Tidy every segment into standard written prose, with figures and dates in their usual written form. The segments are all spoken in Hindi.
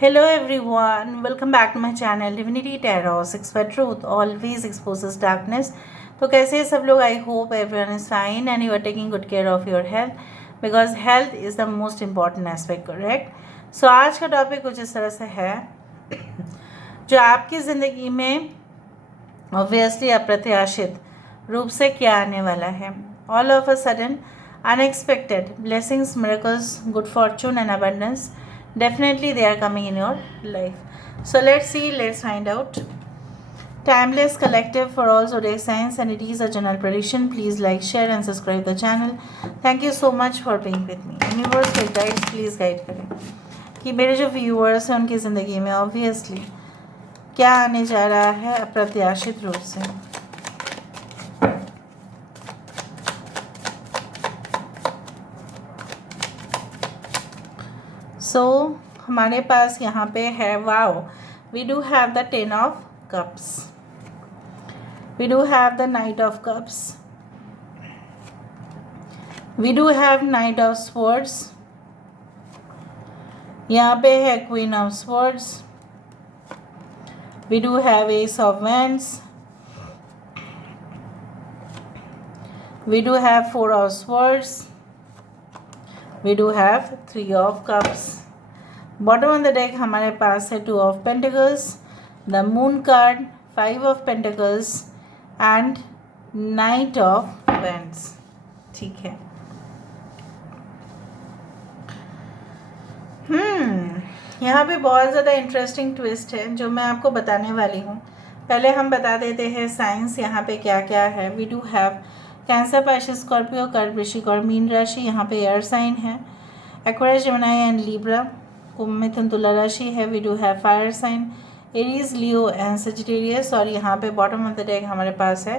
Hello everyone, welcome back to my channel Divinity Tarot 6 for Truth always exposes darkness. तो कैसे हैं सब लोग? I hope everyone is fine and you are taking good care of your health because health is the most important aspect, correct? So आज का टॉपिक कुछ इस तरह से है जो आपकी ज़िंदगी में ऑब्वियसली अप्रत्याशित रूप से क्या आने वाला है. All of a sudden unexpected blessings, miracles, good fortune and abundance, definitely they are coming in your life. So let's find out. Timeless collective for all zodiac signs and it is a general prediction. Please like, share and subscribe the channel. Thank you so much for being with me. Universal guides please guide करें कि मेरे जो व्यूअर्स हैं उनकी ज़िंदगी में ऑब्वियसली क्या आने जा रहा है अप्रत्याशित रूप से. सो हमारे पास यहाँ पे है wow, we do have the 10 of cups, we do have the knight of cups, we do have knight of swords, यहाँ पे है queen of swords, we do have ace of wands, we do have 4 of swords, we do have 3 of cups. Bottom of the deck हमारे पास है 2 of pentacles, the moon card, 5 of pentacles and knight of wands. ठीक है. यहाँ पे बहुत ज़्यादा इंटरेस्टिंग ट्विस्ट है जो मैं आपको बताने वाली हूँ. पहले हम बता देते हैं साइंस यहाँ पे क्या क्या है. We do have Cancer, Pisces, Scorpio, कर्क, वृश्चिक और मीन राशि. यहाँ पे एयर साइन है. Aquarius, Gemini and Libra. कुंभ, मिथुन, तुला राशि है. We do have fire sign Aries, Leo and Sagittarius. और यहाँ पे बॉटम ऑफ द डेक हमारे पास है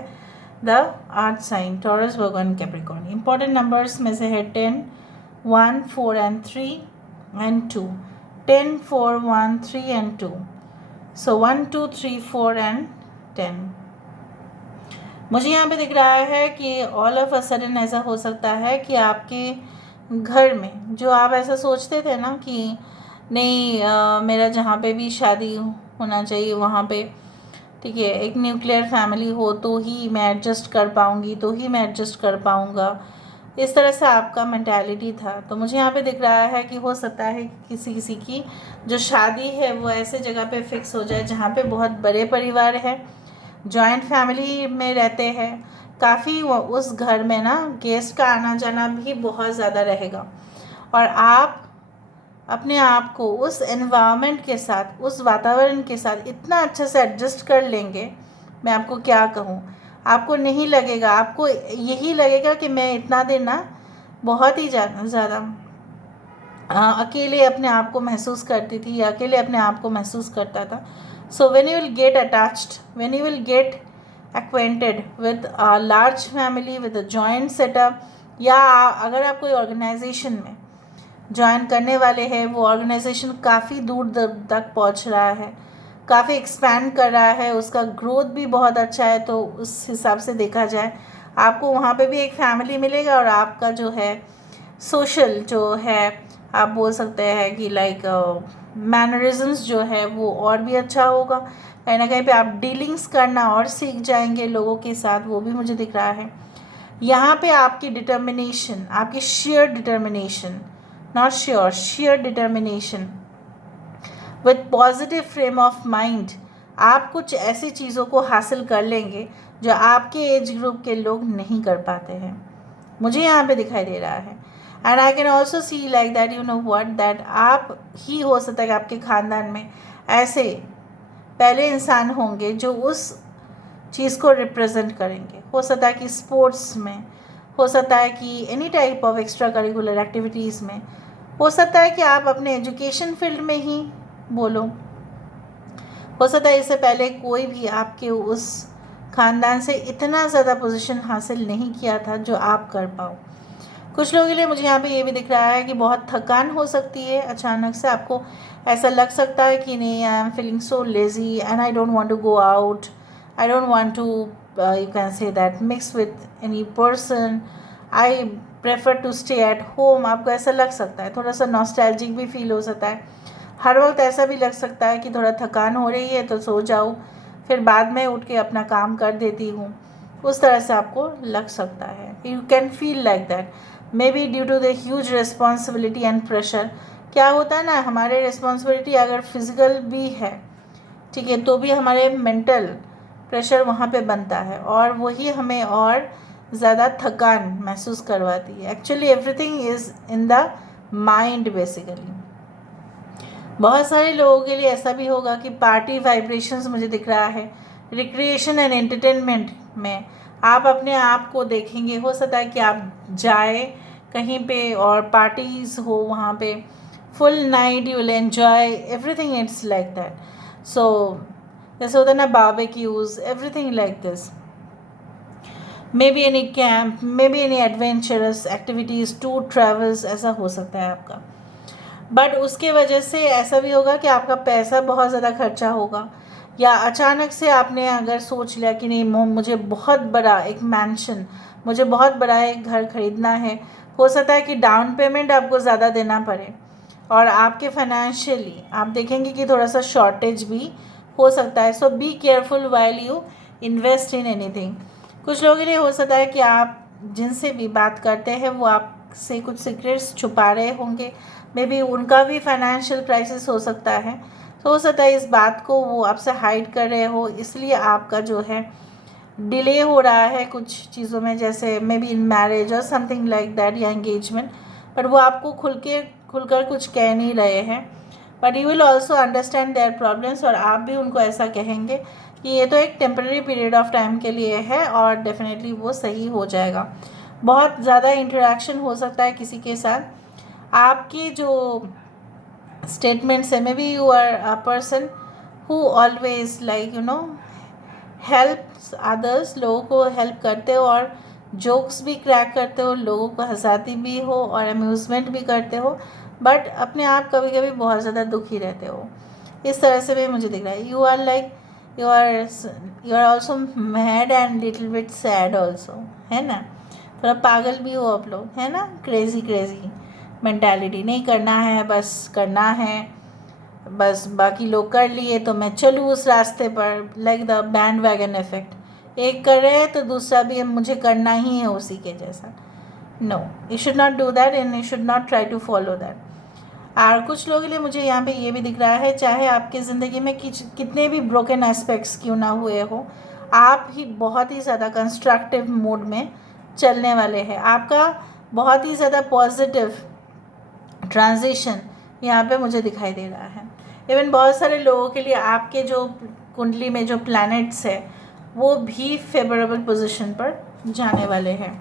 the earth sign Taurus, Virgo, Capricorn. Important numbers में से है 10, 1, 4 and 3 and 2. 10, 4, 1, 3 and 2. So 1, 2, 3, 4 and 10. मुझे यहाँ पे दिख रहा है कि ऑल ऑफ अ सडन ऐसा हो सकता है कि आपके घर में जो आप ऐसा सोचते थे ना कि नहीं मेरा जहाँ पे भी शादी होना चाहिए वहाँ पे ठीक है एक न्यूक्लियर फैमिली हो तो ही मैं एडजस्ट कर पाऊँगी, तो ही मैं एडजस्ट कर पाऊँगा, इस तरह से आपका मेंटालिटी था. तो मुझे यहाँ पे दिख रहा है कि हो सकता है किसी किसी की जो शादी है वो ऐसे जगह पे फिक्स हो जाए जहाँ पे बहुत बड़े परिवार है, जॉइंट फैमिली में रहते हैं. काफ़ी उस घर में ना गेस्ट का आना जाना भी बहुत ज़्यादा रहेगा और आप अपने आप को उस एनवायरनमेंट के साथ, उस वातावरण के साथ इतना अच्छे से एडजस्ट कर लेंगे, मैं आपको क्या कहूँ. आपको नहीं लगेगा, आपको यही लगेगा कि मैं इतना दिन ना बहुत ही ज़्यादा अकेले अपने आप को महसूस करती थी या अकेले अपने आप को महसूस करता था. So when you will get attached, when you will get acquainted with a large family, with a joint setup, या अगर आप कोई ऑर्गेनाइजेशन में ज्वाइन करने वाले हैं, वो ऑर्गेनाइजेशन काफ़ी दूर तक पहुंच रहा है, काफ़ी एक्सपैंड कर रहा है, उसका ग्रोथ भी बहुत अच्छा है, तो उस हिसाब से देखा जाए आपको वहाँ पे भी एक फैमिली मिलेगा और आपका जो है सोशल जो है आप बोल सकते हैं कि लाइक मैनरिज्म्स जो है वो और भी अच्छा होगा. कहीं ना कहीं पे आप डीलिंग्स करना और सीख जाएंगे लोगों के साथ, वो भी मुझे दिख रहा है. यहाँ पे आपकी डिटर्मिनेशन, आपकी share determination, not sure, share determination with positive frame of mind, आप कुछ ऐसी चीज़ों को हासिल कर लेंगे जो आपके एज ग्रुप के लोग नहीं कर पाते हैं, मुझे यहाँ पे दिखाई दे रहा है. And I can also see like that you know what that आप ही हो सकता है कि आपके ख़ानदान में ऐसे पहले इंसान होंगे जो उस चीज़ को रिप्रेजेंट करेंगे. हो सकता है कि स्पोर्ट्स में, हो सकता है कि any type of extra curricular activities में, हो सकता है कि आप अपने एजुकेशन फील्ड में ही बोलो, हो सकता है इससे पहले कोई भी आपके उस ख़ानदान से इतना ज़्यादा पोजीशन हासिल नहीं किया था जो आप कर पाओ. कुछ लोगों के लिए मुझे यहाँ पे ये भी दिख रहा है कि बहुत थकान हो सकती है. अचानक से आपको ऐसा लग सकता है कि नहीं, I am feeling so lazy and I don't want to go out, I don't want to you can say that mix with any person, I prefer to stay at home. आपको ऐसा लग सकता है, थोड़ा सा नॉस्टैल्जिक भी फील हो सकता है. हर वक्त ऐसा भी लग सकता है कि थोड़ा थकान हो रही है तो सो जाऊँ, फिर बाद में उठ के अपना काम कर देती हूँ, उस तरह से आपको लग सकता है. You can feel like that may be due to the huge responsibility and pressure. क्या होता है ना, हमारे रिस्पॉन्सिबिलिटी अगर फिजिकल भी है, ठीक है, तो भी हमारे मेंटल प्रेशर वहाँ पे बनता है और वही हमें और ज़्यादा थकान महसूस करवाती है. Actually everything is in the mind basically. बहुत सारे लोगों के लिए ऐसा भी होगा कि पार्टी वाइब्रेशंस मुझे दिख रहा है. रिक्रिएशन एंड एंटरटेनमेंट में आप अपने आप को देखेंगे. हो सकता है कि आप जाए कहीं पे और पार्टीज़ हो वहाँ पे, full night you will enjoy everything. It's like that. So जैसे होता है ना barbecues, everything like this. May be any camp, may be any adventurous activities, tour, travels, ऐसा हो सकता है आपका. बट उसके वजह से ऐसा भी होगा कि आपका पैसा बहुत ज़्यादा खर्चा होगा, या अचानक से आपने अगर सोच लिया कि नहीं मुझे बहुत बड़ा एक मैंशन, मुझे बहुत बड़ा एक घर खरीदना है. हो सकता है कि डाउन पेमेंट आपको ज़्यादा देना पड़े और आपके फाइनेंशियली आप देखेंगे कि थोड़ा सा शॉर्टेज भी हो सकता है. So be careful while you invest in anything. कुछ लोगों के लिए हो सकता है कि आप जिनसे भी बात करते हैं वो आपसे कुछ सीक्रेट्स छुपा रहे होंगे. मे बी उनका भी फाइनेंशियल क्राइसिस हो सकता है. तो हो सकता है इस बात को वो आपसे हाइड कर रहे हो, इसलिए आपका जो है डिले हो रहा है कुछ चीज़ों में, जैसे मे बी इन मैरिज और समथिंग लाइक दैट, या एंगेजमेंट. बट वो आपको खुलकर कुछ कह नहीं रहे हैं. But you will also understand their problems, और आप भी उनको ऐसा कहेंगे कि ये तो एक टेम्पररी पीरियड ऑफ टाइम के लिए है और डेफिनेटली वो सही हो जाएगा. बहुत ज़्यादा इंटरेक्शन हो सकता है किसी के साथ. आपकी जो स्टेटमेंट्स है, may be you are a person who always like helps others. लोगों को हेल्प करते हो और जोक्स भी क्रैक करते हो, लोगों को हंसाती भी हो और अम्यूज़मेंट भी करते हो. बट अपने आप कभी कभी बहुत ज़्यादा दुखी रहते हो. इस तरह से भी मुझे दिख रहा है. You are like you are also mad and little bit sad also, है ना. थोड़ा पागल भी हो आप लोग, है ना. Crazy mentality. नहीं करना है, बस करना है, बस बाकी लोग कर लिए तो मैं चलूँ उस रास्ते पर. Like the band wagon effect. एक कर रहे हैं तो दूसरा भी मुझे करना ही है उसी के जैसा. No, you should not do that and you should not try to follow that. और कुछ लोगों के लिए मुझे यहाँ पे ये भी दिख रहा है, चाहे आपकी ज़िंदगी में कितने भी ब्रोकन एस्पेक्ट्स क्यों ना हुए हो, आप ही बहुत ही ज़्यादा कंस्ट्रक्टिव मोड में चलने वाले हैं. आपका बहुत ही ज़्यादा पॉजिटिव ट्रांजिशन यहाँ पे मुझे दिखाई दे रहा है. इवन बहुत सारे लोगों के लिए आपके जो कुंडली में जो प्लैनेट्स है वो भी फेवरेबल पोजीशन पर जाने वाले हैं.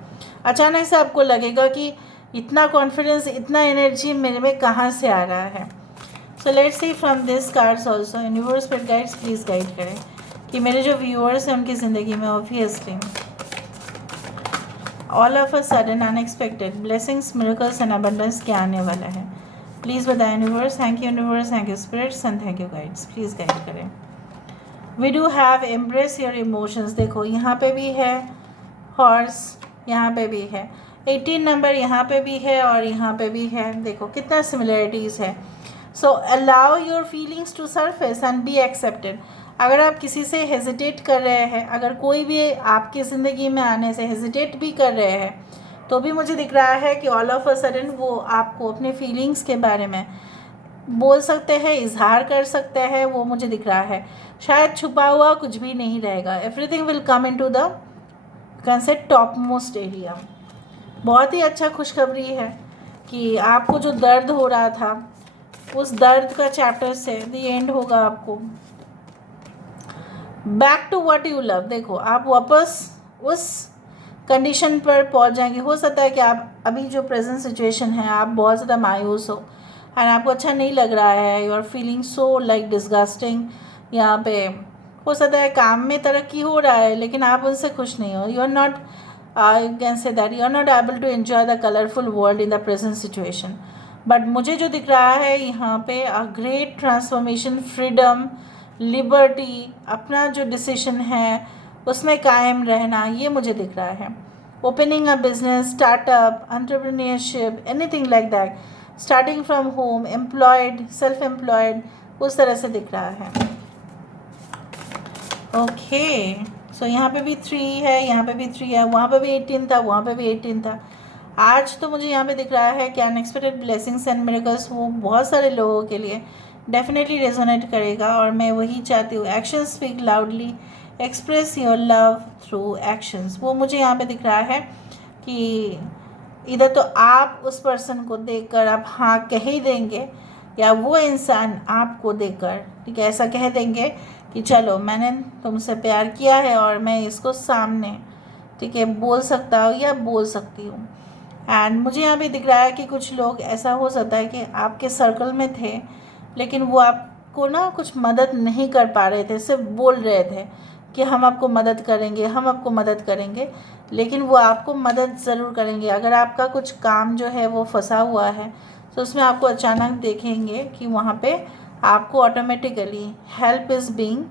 अचानक से आपको लगेगा कि इतना कॉन्फिडेंस, इतना एनर्जी मेरे में कहाँ से आ रहा है. So let's see from this cards also. Universe पर गाइड्स प्लीज़ गाइड करें कि मेरे जो व्यूअर्स हैं उनकी ज़िंदगी में obviously all of a sudden unexpected blessings, miracles and abundance क्या आने वाला है. प्लीज़ बताएं universe. Thank you universe, thank you spirits and thank you guides. Please guide करें. We do have embrace your emotions. देखो यहाँ पे भी है हॉर्स, यहाँ पे भी है 18 नंबर, यहाँ पे भी है और यहाँ पे भी है. देखो कितना सिमिलरिटीज़ है. So allow your feelings to surface and be accepted. अगर आप किसी से हेजिटेट कर रहे हैं, अगर कोई भी आपकी ज़िंदगी में आने से हेजिटेट भी कर रहे हैं, तो भी मुझे दिख रहा है कि ऑल ऑफ अ सडन वो आपको अपने फीलिंग्स के बारे में बोल सकते हैं, इजहार कर सकते हैं. वो मुझे दिख रहा है. शायद छुपा हुआ कुछ भी नहीं रहेगा. Everything will come into the can say top most area. बहुत ही अच्छा खुशखबरी है कि आपको जो दर्द हो रहा था उस दर्द का चैप्टर से द एंड होगा. आपको back to what you love. देखो आप वापस उस कंडीशन पर पहुंच जाएंगे. हो सकता है कि आप अभी जो प्रेजेंट सिचुएशन है आप बहुत ज़्यादा मायूस हो एंड आपको अच्छा नहीं लग रहा है. You are feeling so like disgusting. यहाँ पे हो सकता है काम में तरक्की हो रहा है लेकिन आप उनसे खुश नहीं हो. You are not you can say that you are not able to enjoy the colorful world in the present situation. But मुझे जो दिख रहा है यहाँ पे a great transformation, freedom, liberty, अपना जो डिसीजन है उसमें कायम रहना, ये मुझे दिख रहा है. Opening a business, startup, entrepreneurship, anything like that. Starting from home, employed, self employed, उस तरह से दिख रहा है। ओके, सो यहाँ पे भी 3 है, यहाँ पे भी 3 है, वहाँ पे भी 18 था, वहाँ पे भी 18 था। आज तो मुझे यहाँ पे दिख रहा है कि अनएक्सपेक्टेड ब्लेसिंग्स एंड मिरेकल्स वो बहुत सारे लोगों के लिए डेफिनेटली रेजोनेट करेगा, और मैं वही चाहती हूँ। Actions speak loudly, express your love through actions. वो मुझे यहाँ पे दिख रहा है कि इधर तो आप उस पर्सन को देखकर आप हाँ कह ही देंगे, या वो इंसान आपको देखकर, ठीक है, ऐसा कह देंगे कि चलो मैंने तुमसे प्यार किया है और मैं इसको सामने, ठीक है, बोल सकता हूँ या बोल सकती हूँ। एंड मुझे यहाँ भी दिख रहा है कि कुछ लोग ऐसा हो सकता है कि आपके सर्कल में थे, लेकिन वो आपको ना कुछ मदद नहीं कर पा रहे थे, सिर्फ बोल रहे थे कि हम आपको मदद करेंगे, हम आपको मदद करेंगे, लेकिन वो आपको मदद ज़रूर करेंगे। अगर आपका कुछ काम जो है वो फंसा हुआ है, तो उसमें आपको अचानक देखेंगे कि वहाँ पे आपको automatically help is being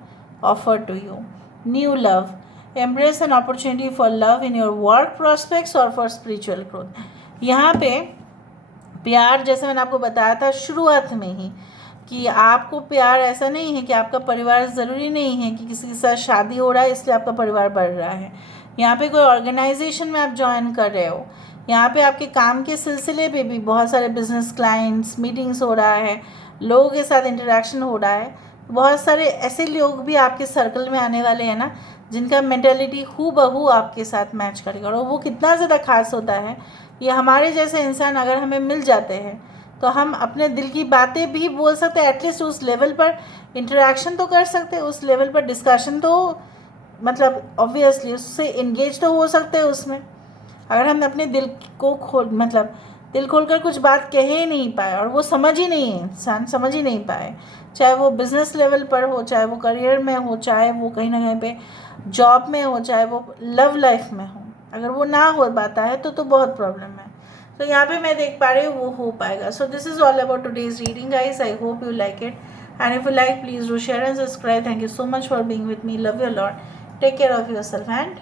offered to you. New love, embrace an opportunity for love in your work prospects और फॉर स्पिरिचुअल ग्रोथ। यहाँ पे प्यार, जैसे मैंने आपको बताया था शुरुआत में ही, कि आपको प्यार ऐसा नहीं है कि आपका परिवार ज़रूरी नहीं है कि किसी के साथ शादी हो रहा है इसलिए आपका परिवार बढ़ रहा है। यहाँ पे कोई ऑर्गेनाइजेशन में आप ज्वाइन कर रहे हो, यहाँ पे आपके काम के सिलसिले पे भी बहुत सारे बिजनेस क्लाइंट्स, मीटिंग्स हो रहा है, लोगों के साथ इंटरेक्शन हो रहा है। बहुत सारे ऐसे लोग भी आपके सर्कल में आने वाले हैं ना, जिनका मेंटालिटी हूबहू आपके साथ मैच करेगा। और वो कितना ज़्यादा खास होता है, ये हमारे जैसे इंसान अगर हमें मिल जाते हैं तो हम अपने दिल की बातें भी बोल सकते हैं, एटलीस्ट उस लेवल पर इंटरेक्शन तो कर सकते हैं, उस लेवल पर डिस्कशन तो, मतलब ऑब्वियसली उससे इंगेज तो हो सकते हैं उसमें। अगर हम अपने दिल को दिल खोलकर कुछ बात कह ही नहीं पाए, और वो समझ ही नहीं है, इंसान समझ ही नहीं पाए, चाहे वो बिज़नेस लेवल पर हो, चाहे वो करियर में हो, चाहे वो कहीं ना कहीं पे जॉब में हो, चाहे वो लव लाइफ में हो, अगर वो ना हो पाता है तो बहुत प्रॉब्लम है। तो यहाँ पे मैं देख पा रही हूँ वो हो पाएगा। So this is all about today's reading guys. I hope you like it, and if you like please do share and subscribe. Thank you so much for being with me. Love you a lot. Take care of yourself and